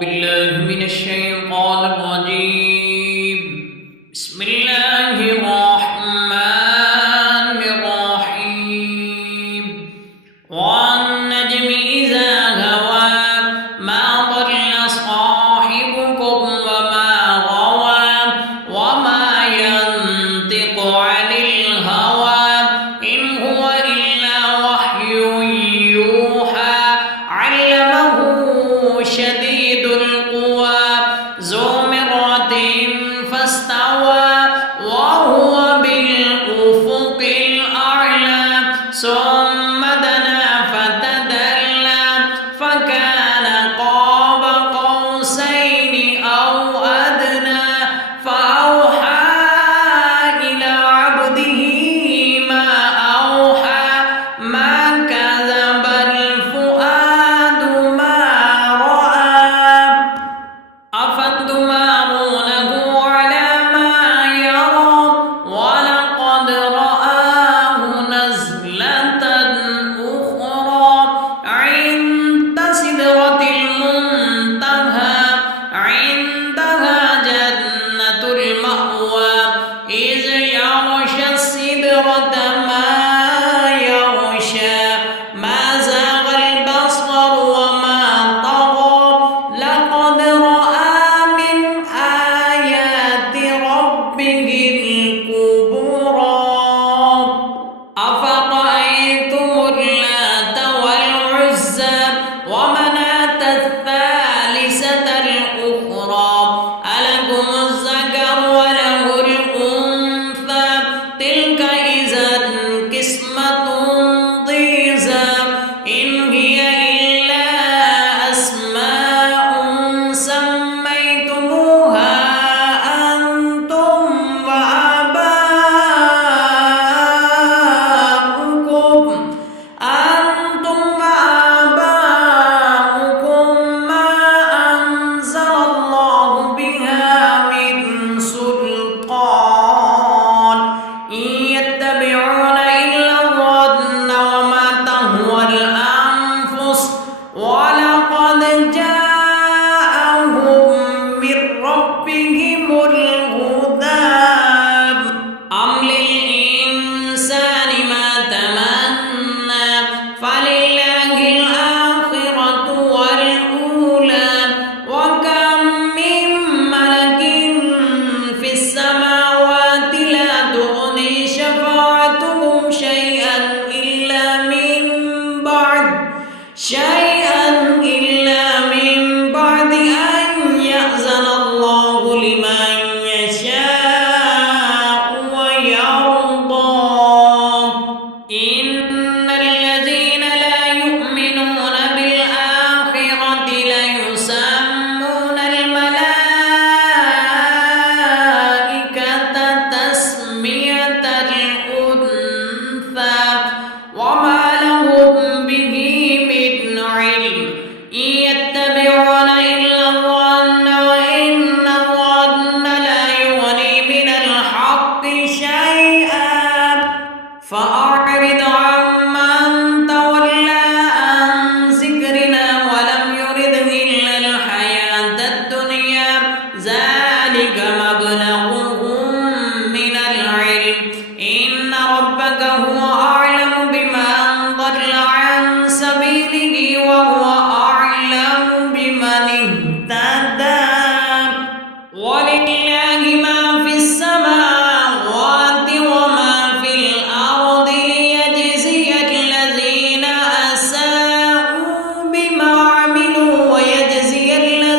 بالله من الشيطان الرجيم. بسم الله الرحمن الرحيم. والنجم إذا هوى ما ضل صاحبكم وما غوى وما ينطق عن الهوى إن هو إلا وحي يوحى علمه شديد القوى ذو مرة فاستوى وهو بالأفق الأعلى ثم دنا فتدلى فكان قاب قوسين أو أدنى فأوحى إلى عبده ما أوحى ما كذب الفؤاد ما رأى أفتمارونه على ما يرى ولقد رآه نزلة أخرى عند سدرة المنتهى عندها جنة المأوى إذ يغشى السدرة ما يغشى ما زاغ البصر وما طغى لقد رأى من آيات ربه الكبرى أفرأيتم اللات والعزى ومناة الثالثة الأخرى ألكم الذكر وله الأنثى تلك إذا قسمة ضيزى إن هي إلا أسماء سميتموها أنتم وآباؤكم ما أنزل الله بها من سلطان إن يتبعون إلا الظن وما تهوى الأنفس ولقد جاءهم من ربهم الهدى أم للإنسان ما تمنى فلله الآخرة والأولى وكم من ملك في السماوات لا تغني شفاعتهم شيئا إلا من بعد أن يأذن الله لمن يشاء ويرضى إن الذين لا يؤمنون بالآخرة ليسمون الملائكة تسمية الأنثى وما لهم به من علم إن يتبعون إلا الظن وإن الظن لا يغني من الحق شيئا فأعرض عمن تولى عن ذكرنا ولم يرد إلا الحياة الدنيا ذلك مبلغهم من العلم إن ربك هو أعلم بمن ضل عن سبيله وهو أعلم بمن اهتدى ولله ما في السماوات وما في الأرض ليجزي الذين أساءوا بما عملوا ويجزي الذين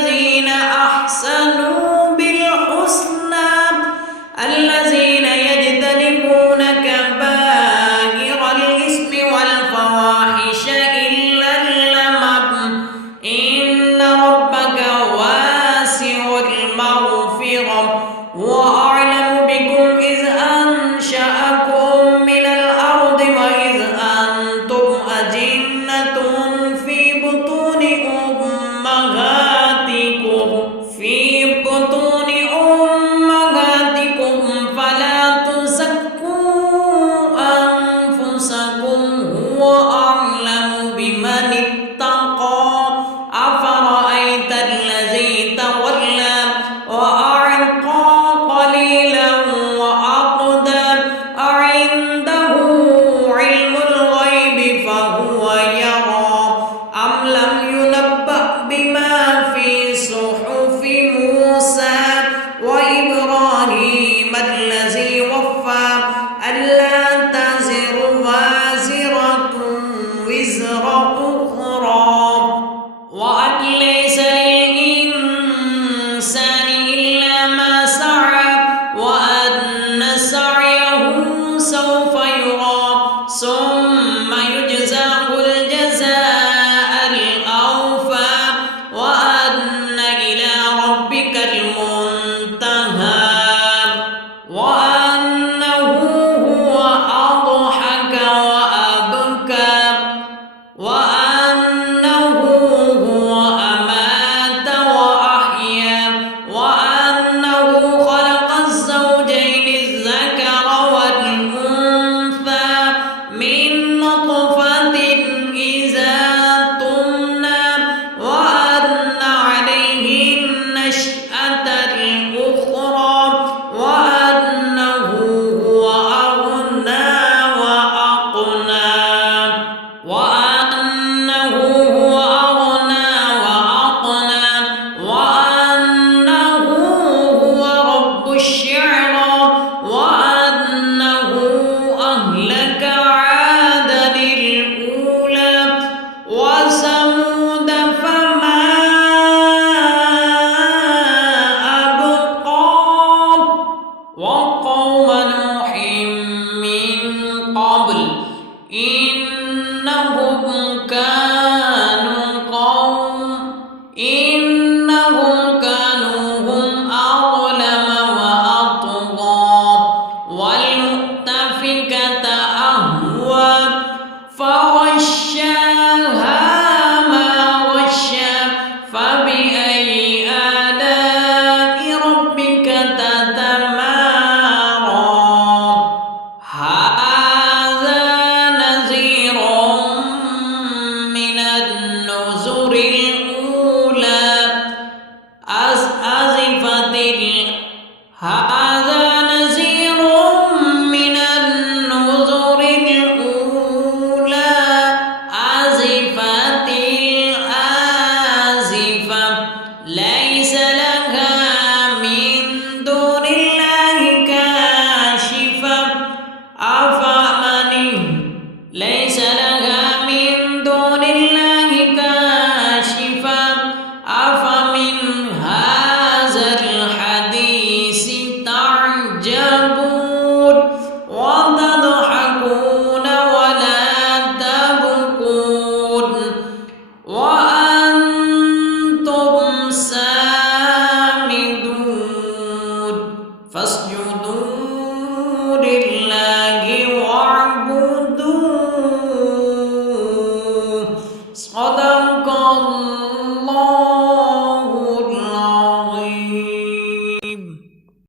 إنهم كانوا هم أظلم وأطغى والمؤتفكة أهوى فغشاها ما غشى فبأي آلاء ربك تتمارى هذا نذير من النذر الأولى أزفت هذا نذير من النذر الأولى أزفت الآزفة ليس لها من دون الله كاشفة ليس لها من دون الله كاشفة أفمن هذا الحديث تعجبون وتضحكون ولا تبكون وأنتم سامدون فاسجدوا لله واعبدوا صدق